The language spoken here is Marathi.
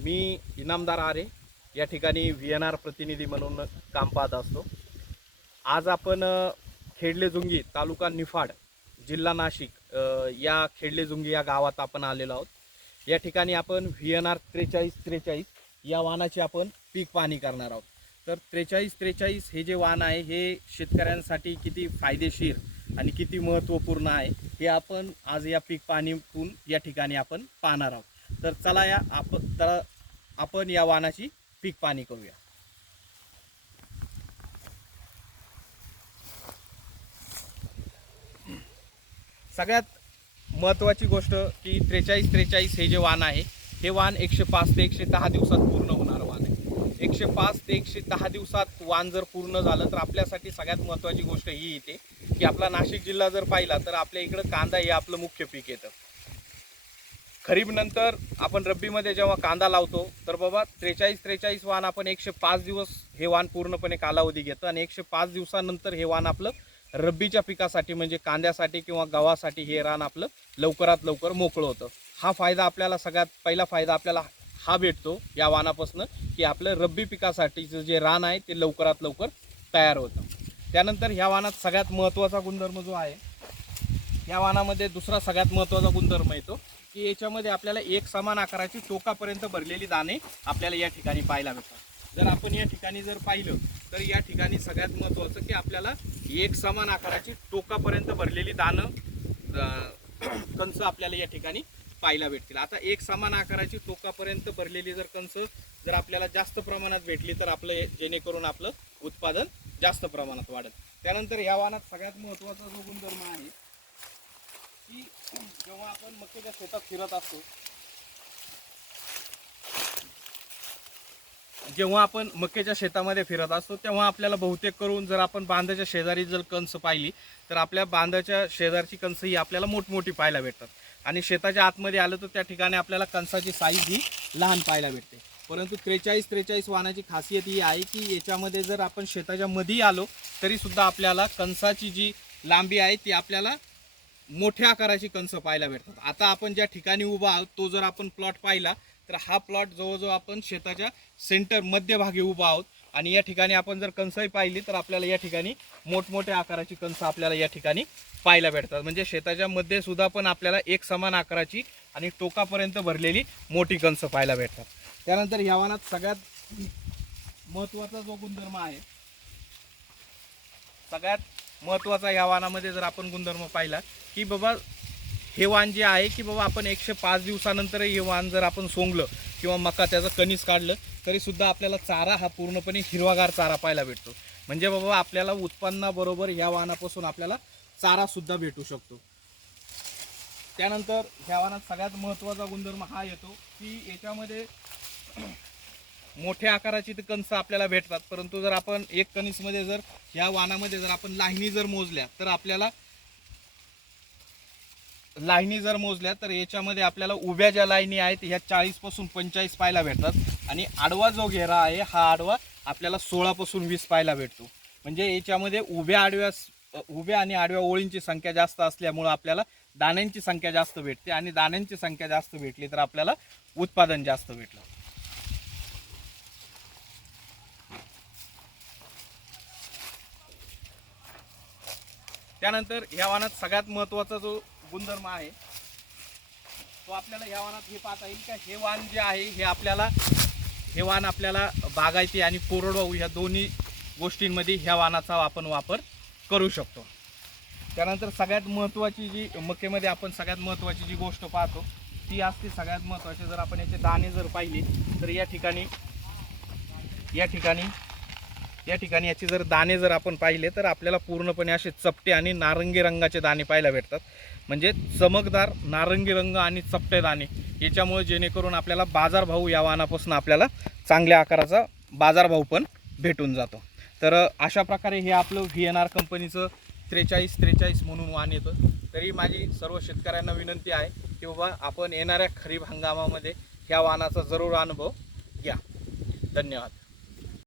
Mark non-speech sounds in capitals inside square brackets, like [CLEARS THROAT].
मी इनामदार आरे. या ठिकाणी व्ही एन आर प्रतिनिधी म्हणून काम पाहत असतो. आज आपण खेडलेजुंगी खेडले जुंगी तालुका निफाड जिल्हा नाशिक या खेडले जुंगी या गावात आपण आलेलो आहोत. या ठिकाणी आपण व्ही एन आर त्रेचाळीस त्रेचाळीस या वाहनाची आपण पीक पाहणी करणार आहोत. तर त्रेचाळीस त्रेचाळीस हे जे वाहन आहे हे शेतकऱ्यांसाठी किती फायदेशीर आणि किती महत्त्वपूर्ण आहे हे आपण आज या पीक पाहणीतून या ठिकाणी आपण पाहणार आहोत. तर चला या आपण तर आपण या वाहनाची पीक पाणी करूया. सगळ्यात महत्त्वाची गोष्ट की त्रेचाळीस त्रेचाळीस हे जे वाहन आहे हे वाहन एकशे पाच ते एकशे दहा दिवसात पूर्ण होणारं वाहन आहे. एकशे पाच ते एकशे दहा दिवसात वाहन जर पूर्ण झालं तर आपल्यासाठी सगळ्यात महत्त्वाची गोष्ट ही येते की आपला नाशिक जिल्हा जर पाहिला तर आपल्या इकडं कांदा हे आपलं मुख्य पीक येतं. खरीप नंतर आपण रब्बीमध्ये जेव्हा कांदा लावतो तर बाबा त्रेचाळीस त्रेचाळीस वाहन आपण एकशे पाच दिवस हे वाहन पूर्णपणे कालावधी घेतं आणि एकशे पाच दिवसानंतर हे वाहन आपलं रब्बीच्या पिकासाठी म्हणजे कांद्यासाठी किंवा गव्हासाठी हे रान आपलं लवकरात लवकर मोकळं होतं. हा फायदा आपल्याला सगळ्यात पहिला फायदा आपल्याला हा भेटतो या वाहनापासून की आपलं रब्बी पिकासाठीचं जे रान आहे ते लवकरात लवकर तयार होतं. त्यानंतर ह्या वाहनात सगळ्यात महत्त्वाचा गुणधर्म जो आहे या वाहनामध्ये दुसरा सगळ्यात महत्त्वाचा गुणधर्म येतो की याच्यामध्ये आपल्याला एक समान आकाराची टोकापर्यंत भरलेली दाणे आपल्याला या ठिकाणी पाहायला भेटतात जर आपण या ठिकाणी जर पाहिलं तर या ठिकाणी सगळ्यात महत्त्वाचं की आपल्याला एक समान आकाराची टोकापर्यंत भरलेली दाणं [CLEARS THROAT] कंस आपल्याला या ठिकाणी पाहायला भेटतील. आता एक समान आकाराची टोकापर्यंत भरलेली जर कंस जर आपल्याला जास्त प्रमाणात भेटली तर आपलं जेणेकरून आपलं उत्पादन जास्त प्रमाणात वाढेल. त्यानंतर ह्या वाहनात सगळ्यात महत्त्वाचा जो गुणधर्म आहे की जेव्हा आपण मक्याच्या शेतात फिरत असतो जेव्हा आपण मक्याच्या शेतामध्ये फिरत असतो तेव्हा आपल्याला बहुतेक करून जर आपण बांधाच्या शेजारी जर कंस पाहिली तर आपल्या बांधाच्या शेजारची कंस ही आपल्याला मोठमोठी पाहायला भेटतात. आणि शेताच्या आतमध्ये आलं तर त्या ठिकाणी आपल्याला कंसाची साईज ही लहान पाहायला भेटते. परंतु त्रेचाळीस त्रेचाळीस वाहनाची खासियत ही आहे की याच्यामध्ये जर आपण शेताच्या मध्ये आलो तरीसुद्धा आपल्याला कंसाची जी लांबी आहे ती आपल्याला मोठ्या आकाराची कंस पाहायला भेटतात. आता आपण ज्या ठिकाणी उभा आहोत तो जर आपण प्लॉट पाहिला तर हा प्लॉट जवळजवळ आपण शेताच्या सेंटर मध्यभागी उभा आहोत. आणि या ठिकाणी आपण जर कंसही पाहिली तर आपल्याला या ठिकाणी मोठमोठ्या आकाराची कंस आपल्याला या ठिकाणी पाहायला भेटतात. म्हणजे शेताच्या मध्ये सुद्धा पण आपल्याला एक समान आकाराची आणि टोकापर्यंत भरलेली मोठी कंस पाहायला भेटतात. त्यानंतर या सगळ्यात महत्त्वाचा जो गुणधर्म आहे सगळ्यात महत्त्वाचा या वाहनामध्ये जर आपण गुणधर्म पाहिला की बाबा हे वाहन जे आहे की बाबा आपण एकशे पाच दिवसानंतर हे वाहन जर आपण सोंगलं किंवा मका त्याचं कणीस काढलं तरीसुद्धा आपल्याला चारा हा पूर्णपणे हिरवागार चारा पाहायला भेटतो. म्हणजे बाबा आपल्याला उत्पन्नाबरोबर या वाहनापासून आपल्याला चारासुद्धा भेटू शकतो. त्यानंतर ह्या वाहनात सगळ्यात महत्त्वाचा गुणधर्म हा येतो की याच्यामध्ये मोठ्या आकाराची तर कणसं आपल्याला भेटतात. परंतु जर आपण एक कणीसमध्ये जर ह्या वानामध्ये जर आपण लाहिनी जर मोजल्या तर आपल्याला लाहिनी जर मोजल्या तर याच्यामध्ये आपल्याला उभ्या ज्या लाईनी आहेत ह्या चाळीसपासून पंचेचाळीस पाहायला भेटतात. आणि आडवा जो घेरा आहे हा आडवा आपल्याला सोळापासून वीस पाहायला भेटतो. म्हणजे याच्यामध्ये उभ्या आडव्या उभ्या आणि आडव्या ओळींची संख्या जास्त असल्यामुळं आपल्याला दाण्यांची संख्या जास्त भेटते. आणि दाण्यांची संख्या जास्त भेटली तर आपल्याला उत्पादन जास्त भेटलं. त्यानंतर ह्या वाहनात सगळ्यात महत्त्वाचा जो गुणधर्म आहे तो आपल्याला ह्या वाहनात हे पाहता येईल का हे वाहन जे आहे हे आपल्याला हे वाहन आपल्याला बागायती आणि कोरडवाहू ह्या दोन्ही गोष्टींमध्ये ह्या वाहनाचा आपण वापर करू शकतो. त्यानंतर सगळ्यात महत्त्वाची जी मक्केमध्ये आपण सगळ्यात महत्त्वाची जी गोष्ट पाहतो ती असते सगळ्यात महत्त्वाची. जर आपण याचे दाणे जर पाहिले तर या ठिकाणी या ठिकाणी या ठिकाणी याचे जर दाणे जर आपण पाहिले तर आपल्याला पूर्णपणे असे चपटे आणि नारंगी रंगाचे दाणे पाहायला भेटतात. म्हणजे चमकदार नारंगी रंग आणि चपटे दाणे याच्यामुळे जेणेकरून आपल्याला बाजारभाव या वाहनापासून आपल्याला चांगल्या आकाराचा बाजारभाव पण भेटून जातो. तर अशा प्रकारे हे आपलं व्ही एन आर कंपनीचं त्रेचाळीस त्रेचाळीस म्हणून वाहन येतं. तरी माझी सर्व शेतकऱ्यांना विनंती आहे की बाबा आपण येणाऱ्या खरीप हंगामामध्ये ह्या वाहनाचा जरूर अनुभव घ्या. धन्यवाद.